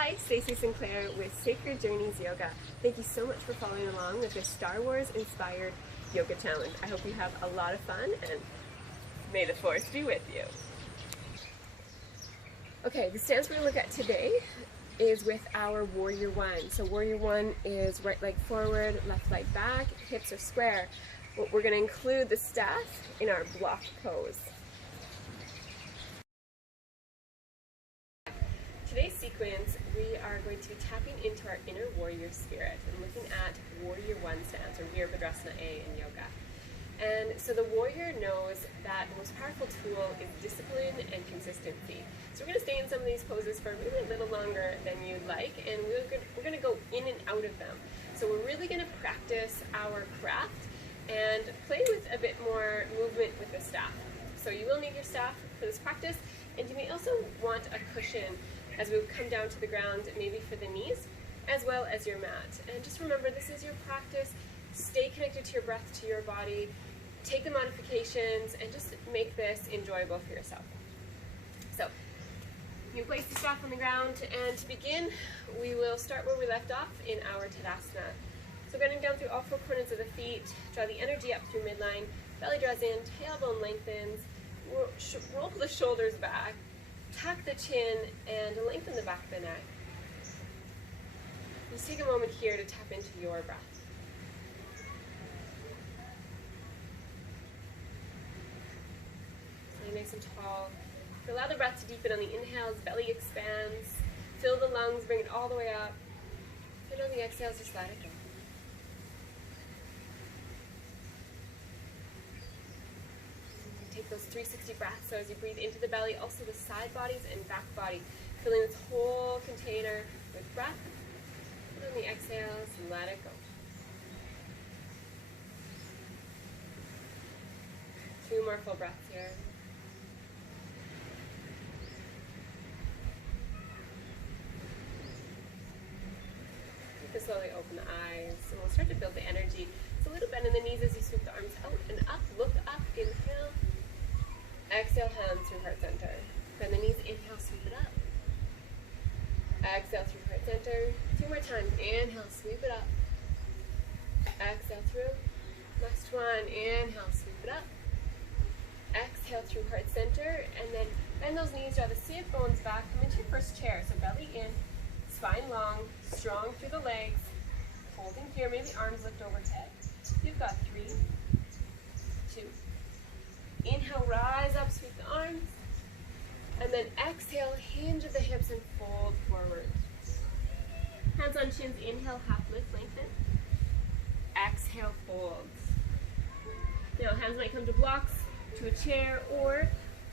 Hi, Stacey Sinclair with Sacred Journeys Yoga. Thank you so much for following along with this Star Wars inspired yoga challenge. I hope you have a lot of fun and may the force be with you. Okay, the stance we're going to look at today is with our Warrior One. So Warrior One is right leg forward, left leg back, hips are square. We're going to include the staff in our block pose. Today's sequence, we are going to be tapping into our inner warrior spirit and looking at Warrior One stance, or Virabhadrasana A in yoga. And so the warrior knows that the most powerful tool is discipline and consistency. So we're going to stay in some of these poses for maybe a little longer than you'd like, and we're going to go in and out of them. So we're really going to practice our craft and play with a bit more movement with the staff. So you will need your staff for this practice, and you may also want a cushion as we come down to the ground, maybe for the knees, as well as your mat. And just remember, this is your practice. Stay connected to your breath, to your body. Take the modifications, and just make this enjoyable for yourself. So, you place the staff on the ground, and to begin, we will start where we left off in our Tadasana. So bending down through all four corners of the feet, draw the energy up through midline, belly draws in, tailbone lengthens, roll the shoulders back, tuck the chin, and lengthen the back of the neck. Just take a moment here to tap into your breath. Stay nice and tall. Allow the breath to deepen on the inhales, belly expands. Fill the lungs, bring it all the way up. And on the exhales, just let it go. Take those 360 breaths, so as you breathe into the belly, also the side bodies and back body, filling this whole container with breath. And on the exhales, let it go. 2 more full breaths here. You can slowly open the eyes, and we'll start to build the energy. So a little bend in the knees as you sweep the arms out and up. Look up, inhale. Exhale, hands through heart center. Bend the knees, inhale, sweep it up. Exhale through heart center. 2 more times. Inhale, sweep it up. Exhale through. Next one. Inhale, sweep it up. Exhale through heart center. And then bend those knees, draw the sit bones back. Come into your first chair. So belly in, spine long, strong through the legs. Holding here, maybe arms lift overhead. You've got 3, 2. Inhale, rise up, sweep the arms. And then exhale, hinge of the hips and fold forward. Hands on shins, inhale, half lift, lengthen. Exhale, fold. Now hands might come to blocks, to a chair, or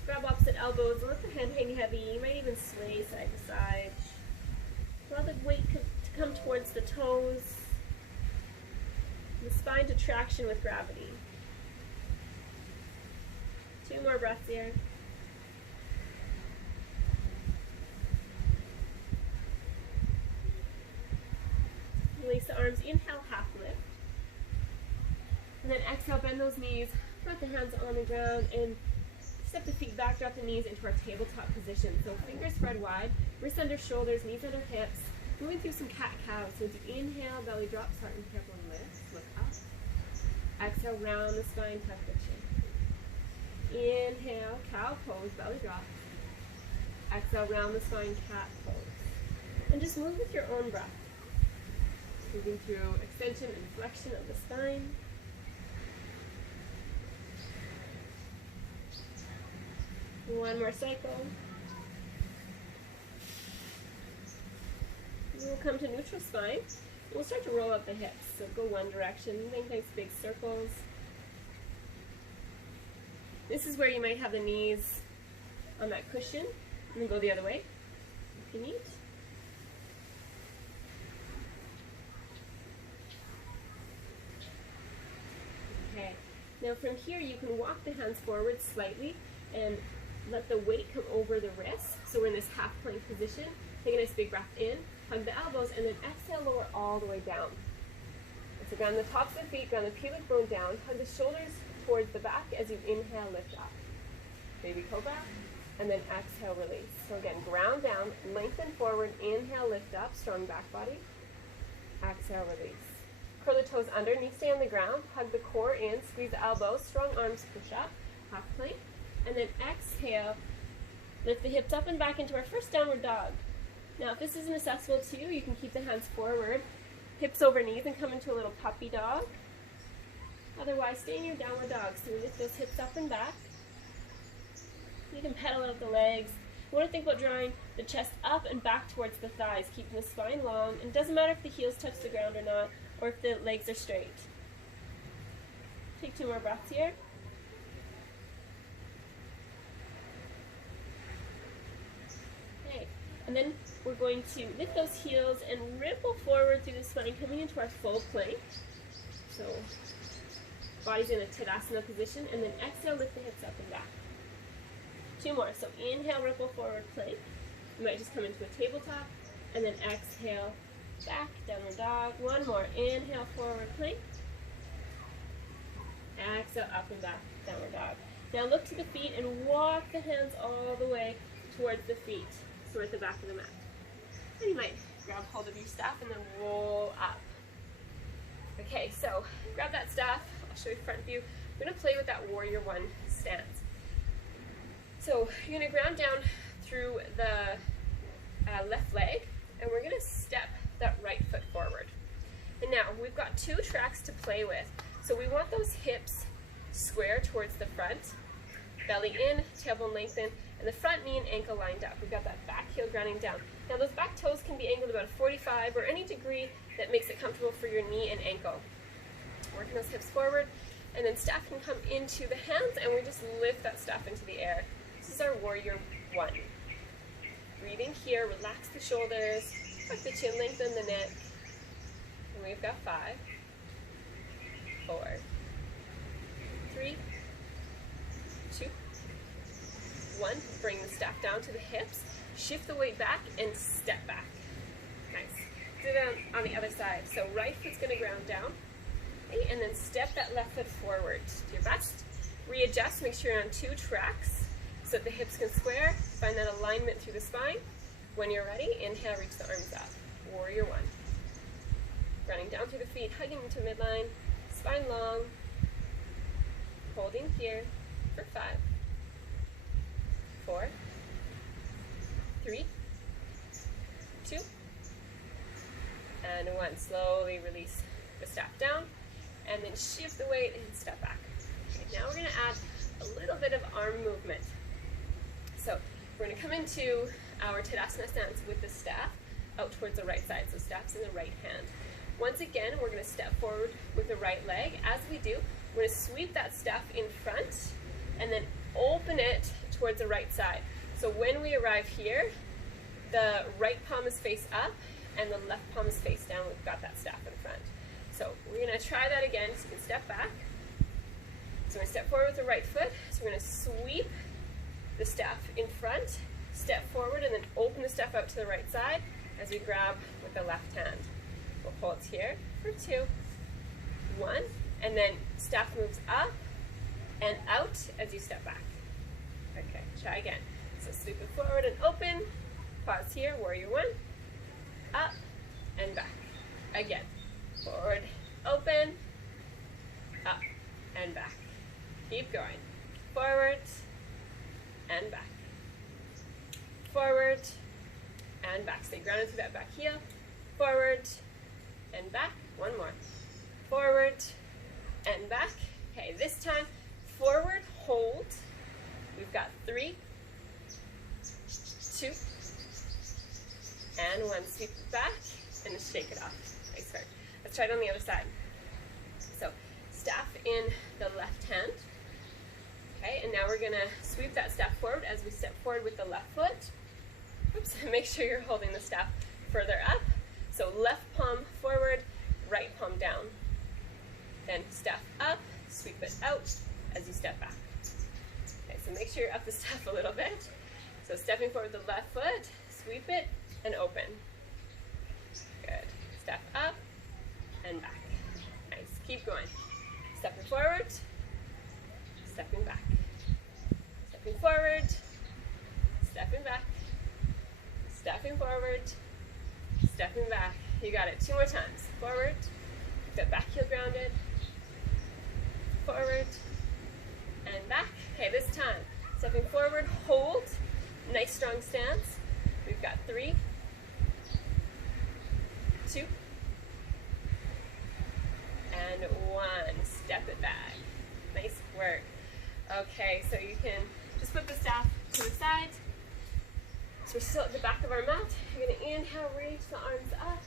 grab opposite elbows and let the head hang heavy. You might even sway side to side. Allow the weight to come towards the toes. The spine to traction with gravity. 2 more breaths here. Release the arms, inhale, half lift. And then exhale, bend those knees, put the hands on the ground, and step the feet back, drop the knees into our tabletop position. So fingers spread wide, wrists under shoulders, knees under hips. Moving through some cat-cow. So as you inhale, belly drops, heart and tailbone lifts, look up. Exhale, round the spine, tuck the chin. Inhale, cow pose, belly drop. Exhale, round the spine, cat pose. And just move with your own breath. Moving through extension and flexion of the spine. One more cycle. We'll come to neutral spine. We'll start to roll up the hips. So go one direction, make nice big circles. This is where you might have the knees on that cushion, and then go the other way if you need. Okay, now from here you can walk the hands forward slightly and let the weight come over the wrists. So we're in this half plank position. Take a nice big breath in, hug the elbows, and then exhale, lower all the way down. So ground the tops of the feet, ground the pubic bone down, hug the shoulders towards the back as you inhale, lift up. Baby cobra. and then exhale, release. So again, ground down, lengthen forward, inhale, lift up, strong back body. Exhale, release. Curl the toes underneath, stay on the ground, hug the core in, squeeze the elbows, strong arms, push up, half plank, and then exhale, lift the hips up and back into our first downward dog. Now if this isn't accessible to you, you can keep the hands forward, hips over knees, and come into a little puppy dog. Otherwise, stay in your downward dog. So we lift those hips up and back. You can pedal out the legs. You want to think about drawing the chest up and back towards the thighs, keeping the spine long. And it doesn't matter if the heels touch the ground or not, or if the legs are straight. Take 2 more breaths here. Okay, and then we're going to lift those heels and ripple forward through the spine, coming into our full plank. So body's in a tenderness position, and then exhale, lift the hips up and back. 2 more. So inhale, ripple forward, plank. You might just come into a tabletop, and then exhale, back, downward dog. 1 more. Inhale, forward plank. Exhale, up and back, downward dog. Now look to the feet and walk the hands all the way towards the feet, so we're at the back of the mat. And you might grab hold of your staff and then roll up. Okay, so grab that staff. I'll show you front view. We're going to play with that warrior 1 stance. So you're going to ground down through the left leg, and we're going to step that right foot forward. And now we've got 2 tracks to play with. So we want those hips square towards the front, belly in, tailbone lengthen, and the front knee and ankle lined up. We've got that back heel grounding down. Now those back toes can be angled about 45 or any degree that makes it comfortable for your knee and ankle. Working those hips forward, and then staff can come into the hands, and we just lift that staff into the air. This is our warrior 1. Breathing here, relax the shoulders, tuck the chin, lengthen the neck. And we've got 5, 4, 3, 2, 1. Bring the staff down to the hips, shift the weight back, and step back. Nice. Do that on the other side. So right foot's going to ground down, okay, and then step that left foot forward to your best. Readjust, make sure you're on 2 tracks so that the hips can square. Find that alignment through the spine. When you're ready, inhale, reach the arms up. Warrior 1. Running down through the feet, hugging into midline, spine long. Holding here for 5, 4, 3, 2, and 1. Slowly release the staff down, and then shift the weight and step back. Okay, now we're going to add a little bit of arm movement. So we're going to come into our Tadasana stance with the staff out towards the right side. So staff's in the right hand. Once again, we're going to step forward with the right leg. As we do, we're going to sweep that staff in front and then open it towards the right side. So when we arrive here, the right palm is face up and the left palm is face down. We've got that staff in front. So we're going to try that again, so you can step back. So we're going to step forward with the right foot. So we're going to sweep the staff in front, step forward, and then open the staff out to the right side as we grab with the left hand. We'll hold here for 2, 1, and then staff moves up and out as you step back. Okay, try again. So sweep it forward and open. Pause here, warrior 1, up and back. Again, forward, open, up and back. Keep going. Forward and back. Forward and back. Stay grounded through that back heel. Forward and back. 1 more. Forward and back. Okay, this time, forward, hold. We've got 3, 2, and 1. Sweep it back and just shake it off. Nice work. Let's try it on the other side. So, staff in the left hand. Okay, and now we're going to sweep that staff forward as we step forward with the left foot. Oops, make sure you're holding the staff further up. So left palm forward, right palm down. Then staff up, sweep it out as you step back. Okay, so make sure you're up the staff a little bit. So stepping forward with the left foot, sweep it and open. Good. Step up and back. Nice. Keep going. Stepping forward, stepping back. Stepping forward, stepping back, stepping forward, stepping back. You got it. 2 more times. Forward, get back heel grounded, forward, and back. Okay, this time, stepping forward, hold, nice strong stance. We've got 3, 2, and 1. Step it back. Nice work. Okay, so you can just put the staff to the side. So we're still at the back of our mat. You're going to inhale, reach the arms up,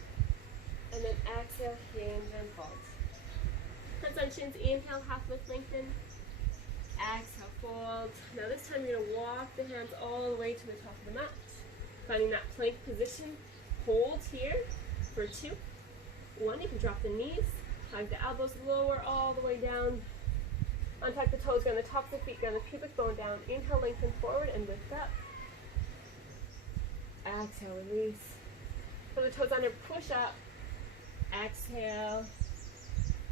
and then exhale, hinge and fold. Hands on shins, inhale, half lift, lengthen. Exhale, fold. Now this time you're going to walk the hands all the way to the top of the mat. Finding that plank position. Hold here for 2, 1. You can drop the knees, hug the elbows, lower all the way down. Untuck the toes, ground the tops of the feet, ground the pubic bone down. Inhale, lengthen forward and lift up. Exhale, release. Pull the toes under, push up. Exhale,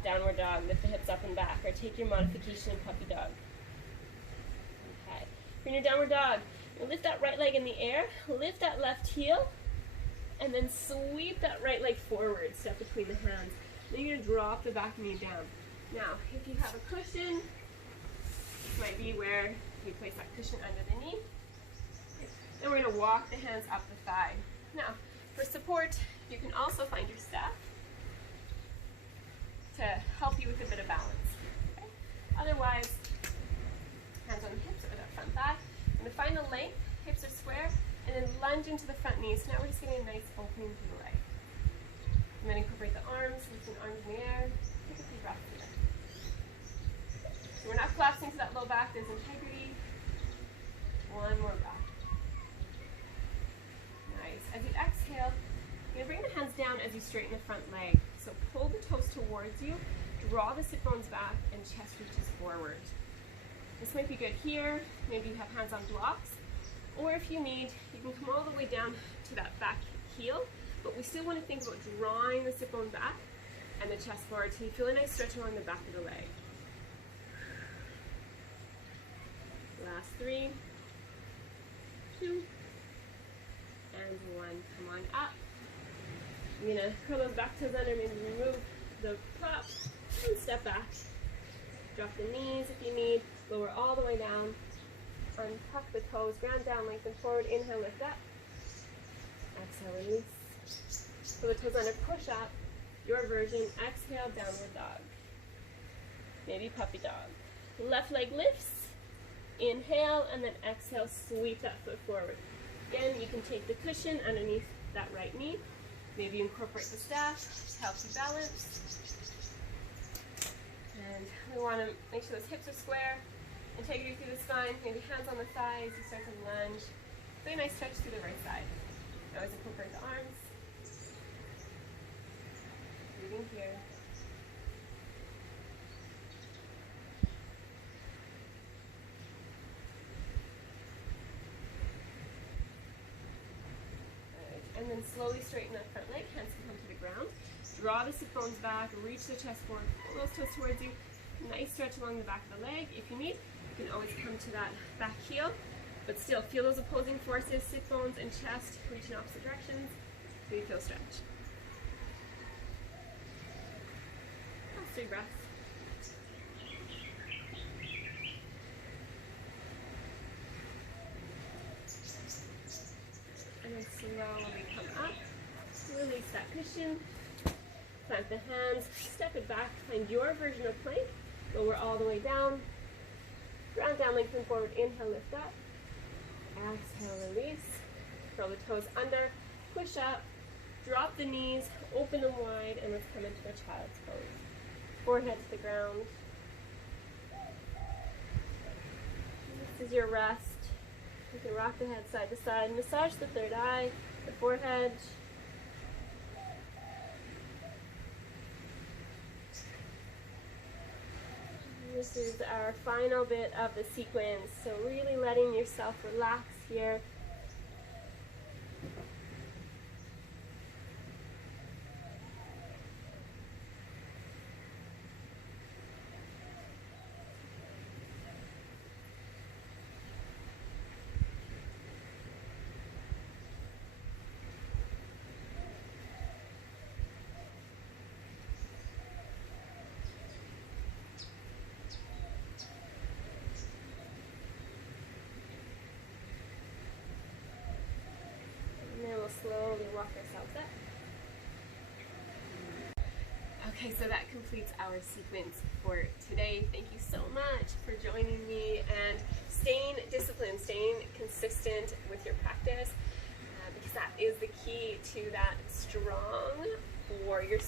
downward dog. Lift the hips up and back, or take your modification in puppy dog. Okay. In your downward dog, you lift that right leg in the air, lift that left heel, and then sweep that right leg forward. Step between the hands. Then you're going to drop the back knee down. Now, if you have a cushion, this might be where you place that cushion under the knee. Then we're going to walk the hands up the thigh. Now, for support, you can also find your staff to help you with a bit of balance. Okay? Otherwise, hands on the hips or that front thigh. And the final length, hips are square, and then lunge into the front knee. So now we're just getting a nice opening to the leg. And then incorporate the arms, lifting arms in the air. Take a deep breath here. So we're not collapsing to that low back, there's integrity. 1 more breath. Nice. As you exhale, you're going to bring the hands down as you straighten the front leg. So pull the toes towards you, draw the sit bones back, and chest reaches forward. This might be good here. Maybe you have hands on blocks. Or if you need, you can come all the way down to that back heel, but we still want to think about drawing the sit bone back and the chest forward so you feel a nice stretch along the back of the leg. Last 3, 2, and 1. Come on up. You're going to curl those back toes under, maybe remove the prop, and step back. Drop the knees if you need, lower all the way down. Untuck the toes, ground down, lengthen forward, inhale, lift up. Exhale, release. So the toes under, push up. Your version, exhale, downward dog. Maybe puppy dog. Left leg lifts. Inhale, and then exhale, sweep that foot forward. Again, you can take the cushion underneath that right knee. Maybe incorporate the staff to help you balance. And we want to make sure those hips are square. Integrity through the spine. Maybe hands on the thighs. You start to lunge. Really nice stretch through the right side. Always incorporate the arms. Breathing here. And then slowly straighten that front leg, hands can come to the ground. Draw the sit bones back, reach the chest forward, pull those toes towards you. Nice stretch along the back of the leg. If you need, you can always come to that back heel, but still feel those opposing forces, sit bones and chest reach in opposite directions so you feel stretch. Last 3 breaths. And then slowly come up, release that cushion, plant the hands, step it back, find your version of plank, lower all the way down, ground down, lengthen forward, inhale, lift up, exhale, release, curl the toes under, push up, drop the knees, open them wide, and let's come into a child's pose. Forehead to the ground. This is your rest. You can rock the head side to side, massage the third eye, the forehead. This is our final bit of the sequence, so really letting yourself relax here. walk ourselves up. Okay, so that completes our sequence for today. Thank you so much for joining me and staying disciplined, staying consistent with your practice, because that is the key to that strong warrior spirit.